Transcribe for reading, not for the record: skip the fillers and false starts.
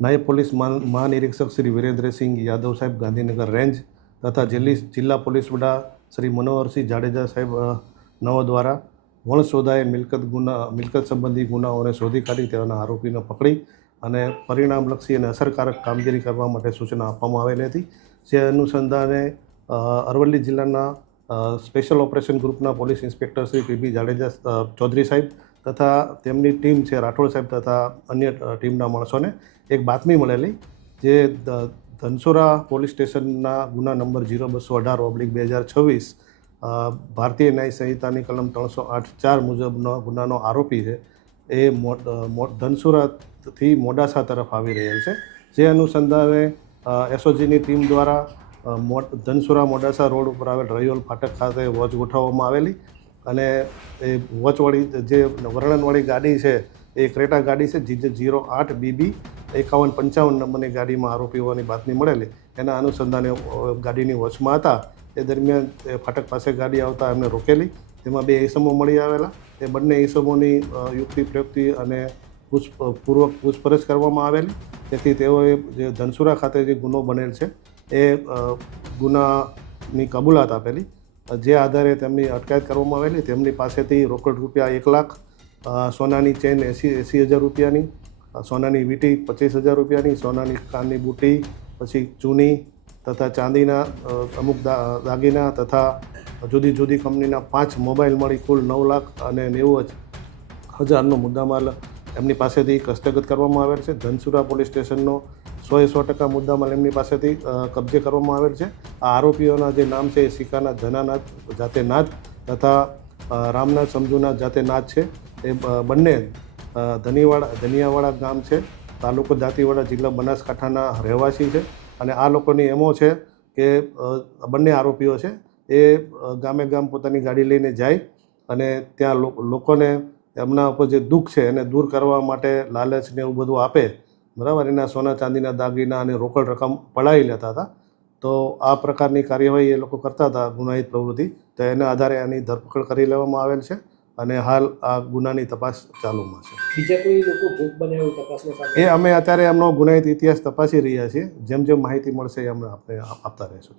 નાયબ પોલીસ મહાનિરીક્ષક શ્રી વીરેન્દ્રસિંહ યાદવ સાહેબ ગાંધીનગર રેન્જ તથા જિલ્લા પોલીસ વડા શ્રી મનોહરસિંહ જાડેજા સાહેબ નવો દ્વારા વણસોદાએ મિલકત સંબંધી ગુનાઓને શોધી કાઢી તેના આરોપીને પકડી અને પરિણામલક્ષી અને અસરકારક કામગીરી કરવા માટે સૂચના આપવામાં આવેલી હતી। જે અનુસંધાને અરવલ્લી જિલ્લાના સ્પેશિયલ ઓપરેશન ગ્રુપના police inspector Shri PB Jadeja Chaudhary સાહેબ તથા તેમની ટીમ છે રાઠોડ સાહેબ તથા અન્ય ટીમના માણસોને એક બાતમી મળેલી જે ધનસુરા પોલીસ સ્ટેશનના ગુના નંબર 0218/2026 ભારતીય ન્યાય સંહિતાની કલમ 308(4) મુજબનો ગુનાનો આરોપી છે એ ધનસુરાથી મોડાસા તરફ આવી રહેલ છે। જે અનુસંધાને એસઓજીની ટીમ દ્વારા ધનસુરા મોડાસા રોડ ઉપર આવેલ રૈયોલ ફાટક ખાતે વોચ ગોઠવવામાં આવેલી અને એ વોચવાળી જે વર્ણનવાળી ગાડી છે એ ક્રેટા ગાડી છે GJ08BB 5155 નંબરની ગાડીમાં આરોપી હોવાની બાતમી મળેલી। એના અનુસંધાને ગાડીની વોચમાં હતા એ દરમિયાન ફાટક પાસે ગાડી આવતા એમને રોકેલી। તેમાં 2 ઈસમો મળી આવેલા। એ બંને ઈસમોની યુક્તિ પ્રયુક્તિ અને પૂર્વક પૂછપરછ કરવામાં આવેલી, તેથી તેઓએ જે ધનસુરા ખાતે જે ગુનો બનેલ છે એ ગુનાની કબૂલાત આપેલી। જે આધારે તેમની અટકાયત કરવામાં આવેલી। તેમની પાસેથી રોકડ રૂપિયા 1 લાખ, સોનાની ચેન 80,000 રૂપિયાની, સોનાની વીંટી 25,000 રૂપિયાની, સોનાની કાનની બુટી, પછી ચૂની તથા ચાંદીના અમુક દાગીના તથા જુદી જુદી કંપનીના 5 મોબાઈલ મળી કુલ 9,90,000નો મુદ્દામાલ એમની પાસેથી હસ્તગત કરવામાં આવેલ છે। ધનસુરા પોલીસ સ્ટેશનનો 100% મુદ્દામાલ એમની પાસેથી કબજે કરવામાં આવેલ છે। આ આરોપીઓના જે નામ છે એ સિકાનાથ ધનાનાથ જાતે નાથ તથા રામનાથ સમજુનાથ જાતે નાથ છે। એ બંને ધનિયાવાડા ગામ છે, તાલુકો દાંતીવાડા, જિલ્લા બનાસકાંઠાના રહેવાસી છે અને આ લોકોની એમો છે કે બંને આરોપીઓ છે એ ગામે ગામ પોતાની ગાડી લઈને જાય અને ત્યાં લોકોને એમના ઉપર જે દુઃખ છે એને દૂર કરવા માટે લાલચ ને એવું બધું આપે, બરાબર, એના સોના ચાંદીના દાગીના અને રોકડ રકમ પડાવી લેતા હતા। તો આ પ્રકારની કાર્યવાહી એ લોકો કરતા હતા ગુનાહિત પ્રવૃત્તિ, તો એના આધારે એની ધરપકડ કરી લેવામાં આવેલ છે અને હાલ આ ગુનાની તપાસ ચાલુમાં છે। બીજા કોઈ લોકો ભોગ બને એવું તપાસમાં એ અમે અત્યારે એમનો ગુનાહિત ઇતિહાસ તપાસી રહ્યા છીએ। જેમ જેમ માહિતી મળશે એ અમે આપણે આપતા રહીશું।